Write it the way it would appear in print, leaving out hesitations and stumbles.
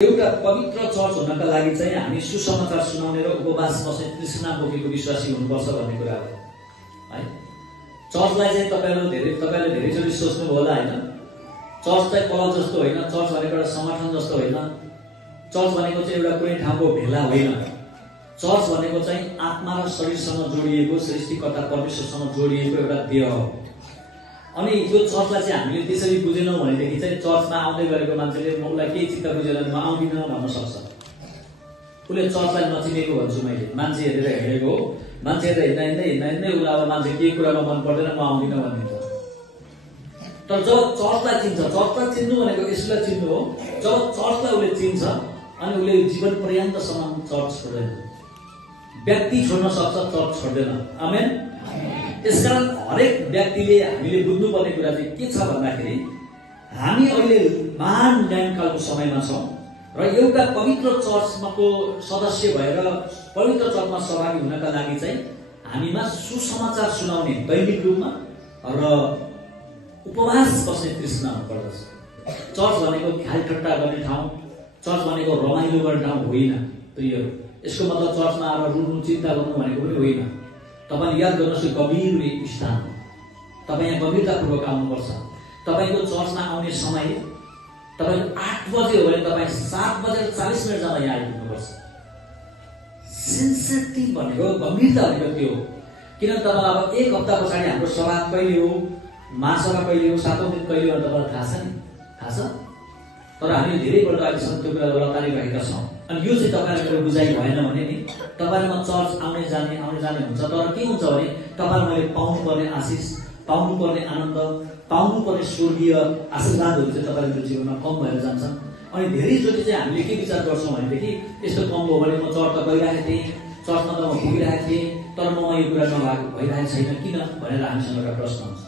एउटा पवित्र चर्च हुनका लागि चाहिँ हामी सुसमाचार सुनाउने र उपवास बस्ने तृष्णा बोकेको विश्वासी हुनुपर्छ भन्ने कुरा हो है। चर्चलाई चाहिँ तपाईले धेरैचोटि सोच्नुभयो होला हैन। चर्च चाहिँ क्लब जस्तो होइन, चर्च भनेको एउटा संगठन जस्तो होइन, चर्च भनेको चाहिँ एउटा कुनै ठाउँको भेला होइन। चर्च भनेको चाहिँ आत्मा र शरीरसँग जोडिएको, सृष्टिकर्ता परमेश्वरसँग जोडिएको एउटा देह हो। अनि यो चर्चलाई चाहिँ हामीले त्यसरी बुझेनौँ भनेदेखि चाहिँ चर्चमा आउँदै गरेको मान्छेले मलाई केही चित्त बुझेन म आउँदिनँ भन्न सक्छ। उसले चर्चलाई नचिनेको भन्छु मैले। मान्छे हेरेर हिँडेको हो, मान्छे हेरेर हिँड्दै उसलाई अब मान्छे के कुरामा मन पर्दैन म आउँदिनँ भनिदिन्छ। तर जब चर्चलाई चिन्छ, चर्चलाई चिन्नु भनेको यसलाई चिन्नु हो। जब चर्चलाई उसले चिन्छ अनि उसले जीवन पर्यन्तसम्म चर्च छोड्दैन। व्यक्ति छोड्न सक्छ, चर्च छोड्दैन। आमेन। त्यसकारण हरेक व्यक्तिले हामीले बुझ्नुपर्ने कुरा चाहिँ के छ भन्दाखेरि हामी अहिले महान न्यायकालको समयमा छौँ र एउटा पवित्र चर्चको सदस्य भएर पवित्र चर्चमा सहभागी हुनका लागि चाहिँ हामीमा सुसमाचार सुनाउने दैनिक रूपमा र उपवास बस्ने तृष्णा हुनुपर्दछ। चर्च भनेको ख्याल ठट्टा गर्ने ठाउँ, चर्च भनेको रमाइलो गर्ने ठाउँ होइन प्रियहरू। यसको मतलब चर्चमा आएर रुनु चिन्ता गर्नु भनेको पनि होइन। तपाईले याद गर्नुहोस् यो गम्भीर स्थान हो। तपाईँ यहाँ गम्भीरतापूर्वक आउनुपर्छ। तपाईँको चर्चमा आउने समय तपाईँको 8 बजे हो भने तपाईँ 7:40 यहाँ आइपुग्नुपर्छ। सेन्सिटिभ भनेको गम्भीरता भनेको त्यो हो। किन तपाईँ अब 1 हप्ता पछाडि हाम्रो सभा कहिले हो, महासभा कहिले हो, 7औं दिन कहिले हो तपाईँलाई थाहा छ नि? थाहा छ। तर हामीले धेरैपल्ट अहिलेसम्म त्यो कुरा लतारिरहेका छौँ। अनि यो चाहिँ तपाईँलाई मेरो बुझाइ भएन भने नि तपाईँमा चर्च आउने जाने हुन्छ। तर के हुन्छ भने तपाईँलाई मैले पाउनुपर्ने आशिष, पाउनुपर्ने आनन्द, पाउनुपर्ने स्वर्गीय आशीर्वादहरू चाहिँ तपाईँले मेरो जीवनमा कम भएर जान्छन्। अनि धेरैचोटि चाहिँ हामीले के विचार गर्छौँ भनेदेखि यस्तो कम हो भने म चर्च त गइरहेको थिएँ, चर्चमा त म पुगिरहेको थिएँ, तर म यो कुरा भइरहेको छैन किन भनेर हामीसँग एउटा प्रश्न हुन्छ।